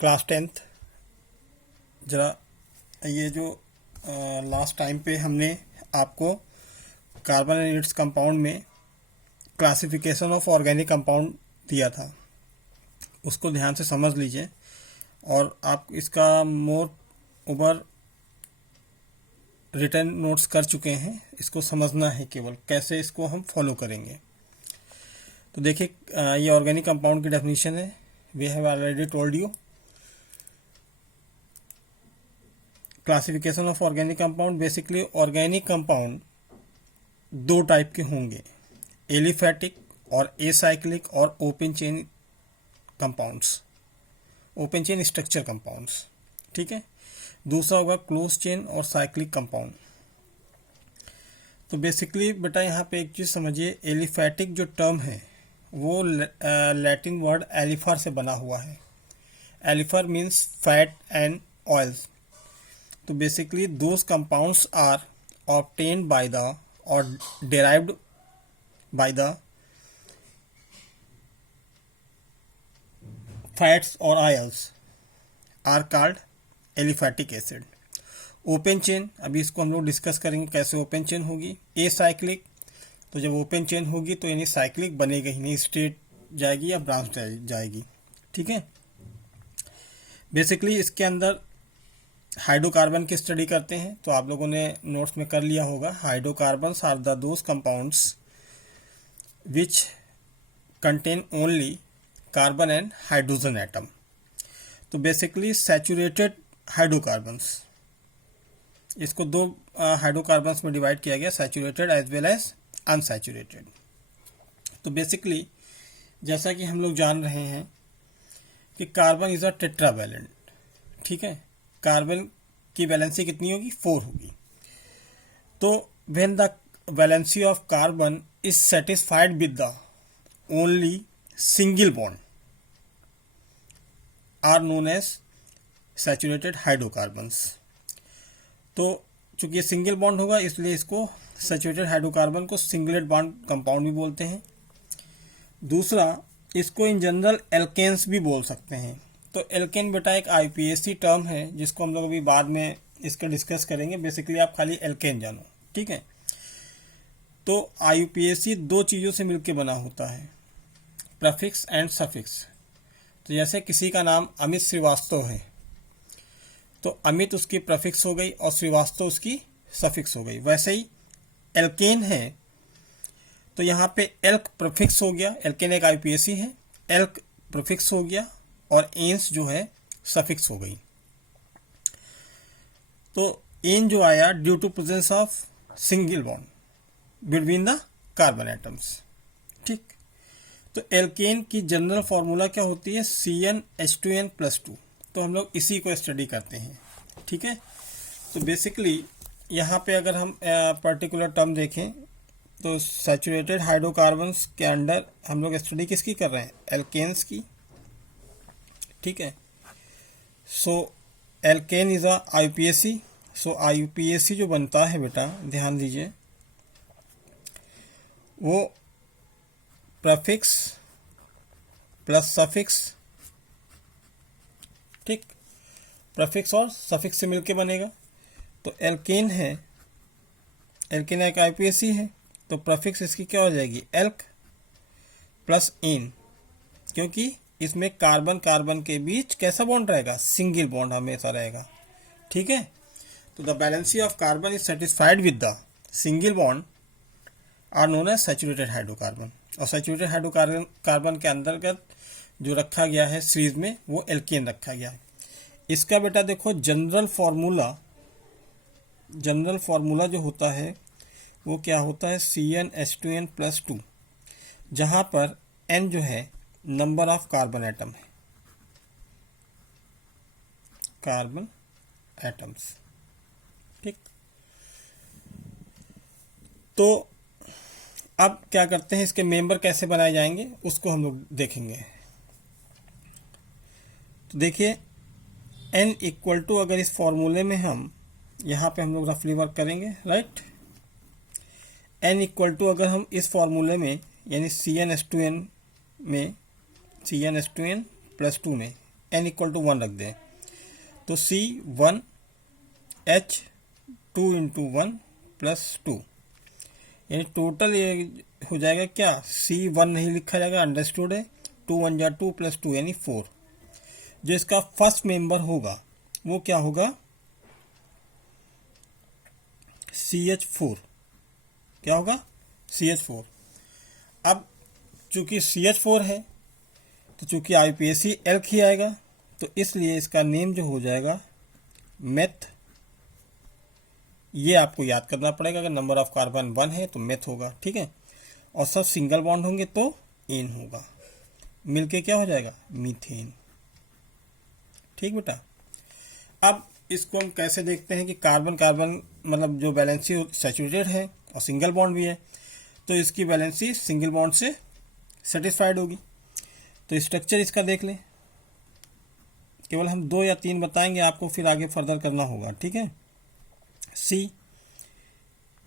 Class 10th। ज़रा ये जो लास्ट टाइम पे हमने आपको कार्बन एंड इट्स कंपाउंड में क्लासिफिकेशन ऑफ ऑर्गेनिक कंपाउंड दिया था, उसको ध्यान से समझ लीजिए और आप इसका मोर ओवर रिटर्न नोट्स कर चुके हैं। इसको समझना है केवल कैसे इसको हम फॉलो करेंगे। तो देखिए, ये ऑर्गेनिक कंपाउंड की डेफिनेशन है। We have already told you classification of organic compound. Basically organic compound दो टाइप के होंगे, एलिफैटिक और एसाइक्लिक और open chain compounds, open chain structure compounds. ठीक है, दूसरा होगा क्लोज चेन और साइक्लिक कंपाउंड। तो बेसिकली बेटा यहाँ पे एक चीज़ समझिए, एलिफैटिक जो टर्म है वो लैटिन वर्ड एलिफर से बना हुआ है। Aleiphar means fat and oils. तो basically those compounds are obtained by the और derived by the fats or oils are called aliphatic acid. Open chain, अभी इसको हम लोग डिस्कस करेंगे कैसे ओपन चेन होगी। ए साइक्लिक, तो जब ओपन चेन होगी तो यानी साइक्लिक बनेगा ही नहीं, स्ट्रेट जाएगी या ब्रांच जाएगी। ठीक है, बेसिकली इसके अंदर हाइड्रोकार्बन की स्टडी करते हैं, तो आप लोगों ने नोट्स में कर लिया होगा। Hydrocarbons are the those compounds which contain only carbon and hydrogen atom. तो बेसिकली सैचुरेटेड हाइड्रोकार्बन्स, इसको दो हाइड्रोकार्बन्स में डिवाइड किया गया, saturated as well as unsaturated. तो बेसिकली जैसा कि हम लोग जान रहे हैं कि कार्बन इज अ टेट्रावैलेंट। ठीक है, कार्बन की वैलेंसी कितनी होगी? 4 होगी। तो when the valency of carbon is satisfied with the only single bond are known as saturated hydrocarbons. तो चूंकि ये सिंगल बॉन्ड होगा इसलिए इसको सैचुरेटेड हाइड्रोकार्बन को सिंगलेट बॉन्ड कंपाउंड भी बोलते हैं। दूसरा, इसको इन जनरल एल्केन्स भी बोल सकते हैं। तो एल्केन बेटा एक आईयूपीएसी टर्म है जिसको हम लोग अभी बाद में इसका डिस्कस करेंगे। बेसिकली आप खाली एल्केन जानो। ठीक है, तो आईयूपीएसी दो चीज़ों से मिलकर बना होता है, प्रीफिक्स एंड सफिक्स। तो जैसे किसी का नाम अमित श्रीवास्तव है तो अमित उसकी प्रीफिक्स हो गई और श्रीवास्तव उसकी सफिक्स हो गई। वैसे ही एल्केन है तो यहाँ पे एल्क प्रीफिक्स हो गया, एल्केन एक आईयूपीएसी है, एल्क प्रीफिक्स हो गया और एन्स जो है सफिक्स हो गई। तो एन जो आया due to presence of single bond between the carbon atoms. ठीक, तो एल्केन की जनरल फॉर्मूला क्या होती है? CnH2n+2। तो हम लोग इसी को स्टडी करते हैं। ठीक है, तो बेसिकली यहाँ पे अगर हम पर्टिकुलर टर्म देखें तो सैचुरेटेड हाइड्रोकार्बन्स के अंडर हम लोग स्टडी किसकी कर रहे हैं? एल्केन्स की। ठीक है, so alkane is a IUPAC. So IUPAC जो बनता है बेटा ध्यान दीजिए, वो प्रीफिक्स प्लस सफिक्स, ठीक, प्रीफिक्स और सफिक्स से मिलके बनेगा। तो एल्केन है, एल्केन एक आईयूपीएसी है तो प्रीफिक्स इसकी क्या हो जाएगी? एल्क प्लस एन, क्योंकि इसमें कार्बन कार्बन के बीच कैसा बॉन्ड रहेगा? सिंगल बॉन्ड हमेशा रहेगा। ठीक है, तो the valency of carbon is satisfied with the single bond are known as saturated hydrocarbon. और सैचुरेटेड हाइड्रोकार्बन के अंतर्गत जो रखा गया है सीरीज में वो एल्केन रखा गया है। इसका बेटा देखो जनरल फॉर्मूला जो होता है वो क्या होता है? CnH2n+2, जहां पर n जो है नंबर ऑफ कार्बन एटम है, कार्बन एटम्स। ठीक, तो अब क्या करते हैं, इसके मेंबर कैसे बनाए जाएंगे उसको हम लोग देखेंगे। तो देखिए n इक्वल टू, अगर इस फॉर्मूले में हम यहाँ पे हम लोग रफली वर्क करेंगे, राइट। n इक्वल टू, अगर हम इस फॉर्मूले में यानी CnH2n में CnH2n+2 में n इक्वल टू 1 रख दें, तो C1H2 इंटू 1 प्लस 2, यानी टोटल ये हो जाएगा क्या, C1 नहीं लिखा जाएगा, अंडरस्टूड है, 2 1 जा 2 प्लस 2 यानी 4। जो इसका फर्स्ट मेंबर होगा वो क्या होगा, CH4, क्या होगा, CH4। अब चूंकि CH4 है तो चूंकि IUPAC एल्क ही आएगा, तो इसलिए इसका नेम जो हो जाएगा मेथ। ये आपको याद करना पड़ेगा, अगर नंबर ऑफ कार्बन 1 है तो मेथ होगा, ठीक है, और सब सिंगल बॉन्ड होंगे तो एन होगा, मिलके क्या हो जाएगा, मीथेन। ठीक बेटा। अब इसको हम कैसे देखते हैं कि कार्बन कार्बन मतलब जो वैलेंसी सैचुरेटेड है और सिंगल बॉन्ड भी है, तो इसकी वैलेंसी सिंगल बॉन्ड से सेटिस्फाइड होगी। तो स्ट्रक्चर इसका देख लें, केवल हम 2 या 3 बताएंगे आपको, फिर आगे फर्दर करना होगा, ठीक है। सी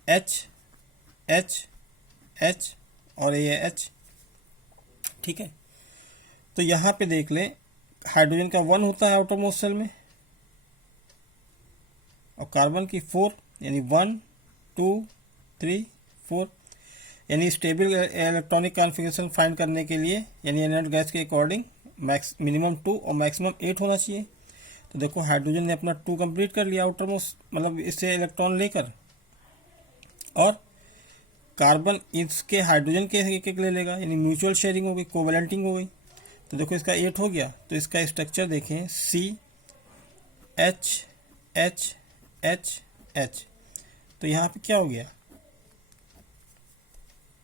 एच एच एच और ये एच, ठीक है। तो यहाँ पे देख लें, हाइड्रोजन का 1 होता है आउटर मोस्ट शेल में और कार्बन की 4, यानी 1 2 3 4, यानी स्टेबल इलेक्ट्रॉनिक कॉन्फ़िगरेशन फाइंड करने के लिए, यानी इनर्ट गैस के अकॉर्डिंग मिनिमम 2 और मैक्सिमम 8 होना चाहिए। तो देखो हाइड्रोजन ने अपना 2 कंप्लीट कर लिया आउटर मोस्ट, मतलब इससे इलेक्ट्रॉन लेकर, और कार्बन इसके हाइड्रोजन के एक एक ले लेगा, यानी म्यूचुअल शेयरिंग हो गई, कोवैलेंटिंग हो गई। तो देखो इसका 8 हो गया, तो इसका स्ट्रक्चर देखें, C H H H H, तो यहाँ पे क्या हो गया,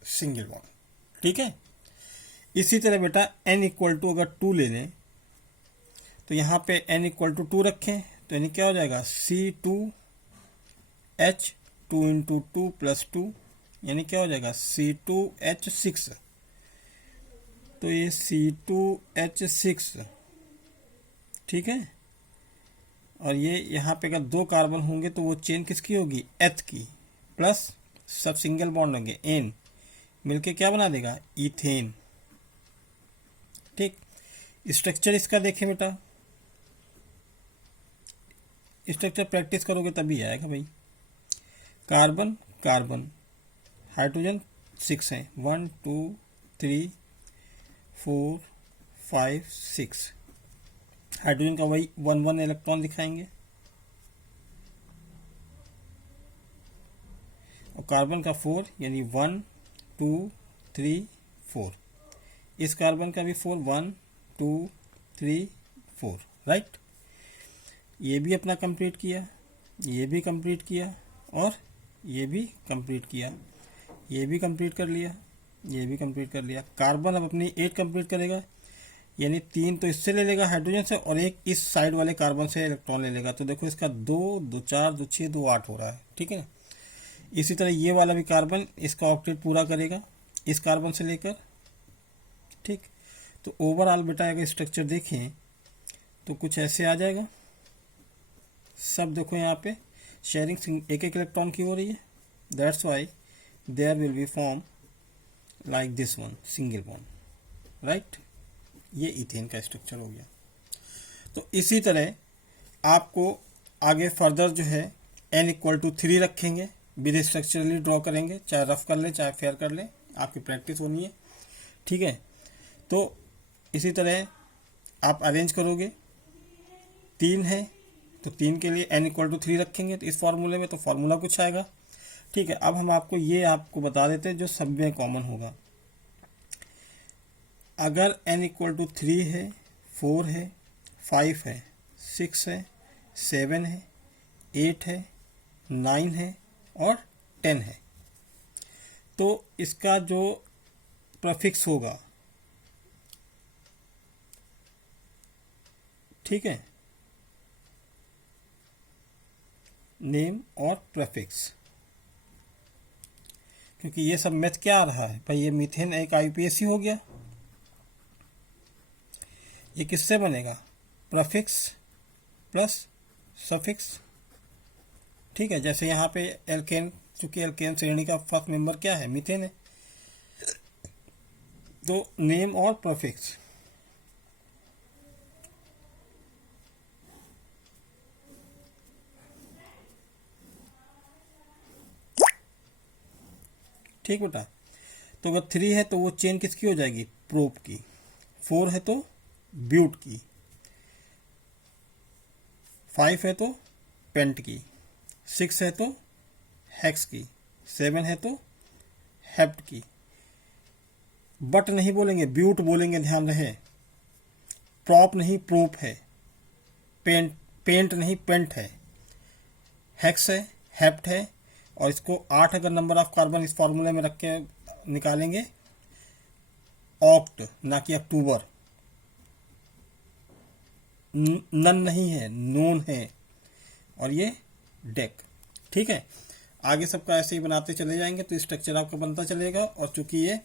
सिंगल बॉन्ड, ठीक है। इसी तरह बेटा n इक्वल टू अगर 2 ले लें, तो यहाँ पे n इक्वल टू 2 रखें, तो यानी क्या हो जाएगा, C2H 2 इंटू 2 प्लस 2, यानी क्या हो जाएगा, C2H6। तो ये C2H6, ठीक है। और ये यहाँ पे अगर 2 कार्बन होंगे तो वो चेन किसकी होगी, एथ की, प्लस सब सिंगल बॉन्ड होंगे एन, मिलके क्या बना देगा, इथेन। ठीक, स्ट्रक्चर इसका देखें बेटा, स्ट्रक्चर प्रैक्टिस करोगे तभी आएगा भाई। कार्बन कार्बन, हाइड्रोजन 6 है, 1 2 3 4 5 6, हाइड्रोजन का वही 1 1 इलेक्ट्रॉन दिखाएंगे, और कार्बन का 4, यानी 1 2 3 4, इस कार्बन का भी 4 1 2 3 4, राइट। ये भी अपना कंप्लीट किया, ये भी कंप्लीट किया, और ये भी कंप्लीट किया, ये भी कंप्लीट कर लिया, ये भी कंप्लीट कर लिया। कार्बन अब अपनी 8 कंप्लीट करेगा, यानी 3 तो इससे ले लेगा हाइड्रोजन से, और एक इस साइड वाले कार्बन से इलेक्ट्रॉन ले लेगा। तो देखो इसका 2 2 4 2 6 2 8 हो रहा है, ठीक है ना। इसी तरह ये वाला भी कार्बन इसका ऑक्टेट पूरा करेगा इस कार्बन से लेकर, ठीक। तो ओवरऑल बेटा अगर स्ट्रक्चर देखें तो कुछ ऐसे आ जाएगा। सब देखो यहाँ पे शेयरिंग एक एक इलेक्ट्रॉन की हो रही है, that's why there will be form like this one, single bond, right. ये इथेन का स्ट्रक्चर हो गया। तो इसी तरह आपको आगे फर्दर जो है n इक्वल टू 3 रखेंगे, विद स्ट्रक्चरली ड्रॉ करेंगे, चाहे रफ कर लें चाहे फेयर कर लें, आपकी प्रैक्टिस होनी है, ठीक है। तो इसी तरह आप अरेंज करोगे, 3 है तो 3 के लिए n इक्वल टू 3 रखेंगे, तो इस फॉर्मूले में तो फॉर्मूला कुछ आएगा, ठीक है। अब हम आपको बता देते हैं जो सब में कॉमन होगा। अगर n इक्वल टू 3 है, 4 है, 5 है, 6 है, 7 है, 8 है, 9 है और 10 है, तो इसका जो प्रफिक्स होगा, ठीक है, नेम और प्रफिक्स, क्योंकि ये सब मैथ क्या आ रहा है भाई, ये मीथेन एक IUPAC हो गया, ये किससे बनेगा, प्रफिक्स प्लस सफिक्स, ठीक है। जैसे यहाँ पे एल्केन, चूंकि एल्केन श्रेणी का फर्स्ट मेंबर क्या है, मीथेन है, तो नेम और प्रफिक्स, ठीक बेटा। तो अगर 3 है तो वो चेन किसकी हो जाएगी, प्रोप की। 4 है तो ब्यूट की। 5 है तो पेंट की। 6 है तो हेक्स की। 7 है तो हेप्ट की। बट नहीं बोलेंगे, ब्यूट बोलेंगे, ध्यान रहे। प्रॉप नहीं प्रोप है। पेंट नहीं पेंट है। हेक्स है, हेप्ट है, और इसको 8 अगर नंबर ऑफ कार्बन इस फॉर्मूले में रख के निकालेंगे, ऑक्ट ना कि अक्टूबर। नन नहीं है, नोन है, और ये डेक। ठीक है, आगे सबका ऐसे ही बनाते चले जाएंगे तो स्ट्रक्चर आपका बनता चलेगा। और चूंकि ये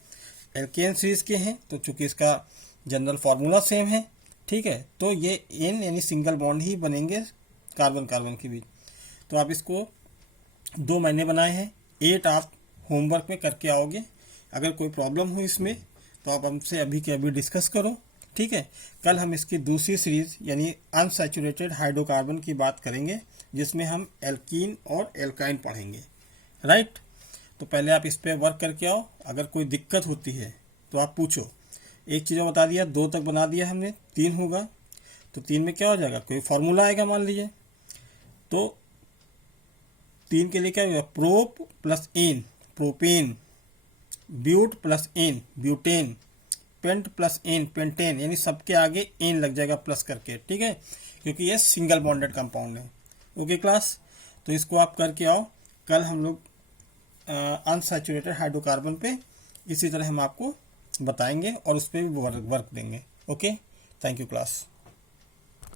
एल्केन सीरीज के हैं तो चूंकि इसका जनरल फार्मूला सेम है, ठीक है, तो ये एन यानी सिंगल बॉन्ड ही बनेंगे कार्बन कार्बन के बीच। तो आप इसको 2 महीने बनाए हैं, 8 आप होमवर्क में करके आओगे। अगर कोई प्रॉब्लम हो इसमें तो आप हमसे अभी के अभी डिस्कस करो, ठीक है। कल हम इसकी दूसरी सीरीज यानी अनसैचुरेटेड हाइड्रोकार्बन की बात करेंगे, जिसमें हम एल्कीन और एल्काइन पढ़ेंगे, राइट। तो पहले आप इस पे वर्क करके आओ। अगर कोई दिक्कत होती है तो आप पूछो। एक चीज़ बता दिया, 2 तक बना दिया हमने, 3 होगा तो 3 में क्या हो जाएगा, कोई फॉर्मूला आएगा मान लीजिए। तो 3 के लिए क्या होगा, prop plus n propane, but plus n butane, pent plus n pentane, यानी सबके आगे एन लग जाएगा प्लस करके, ठीक है, क्योंकि ये सिंगल बॉन्डेड कंपाउंड है। ओके क्लास, तो इसको आप करके आओ। कल हम लोग अनसैचुरेटेड हाइड्रोकार्बन पे इसी तरह हम आपको बताएंगे और उस पर भी वर्क देंगे। Okay, thank you class.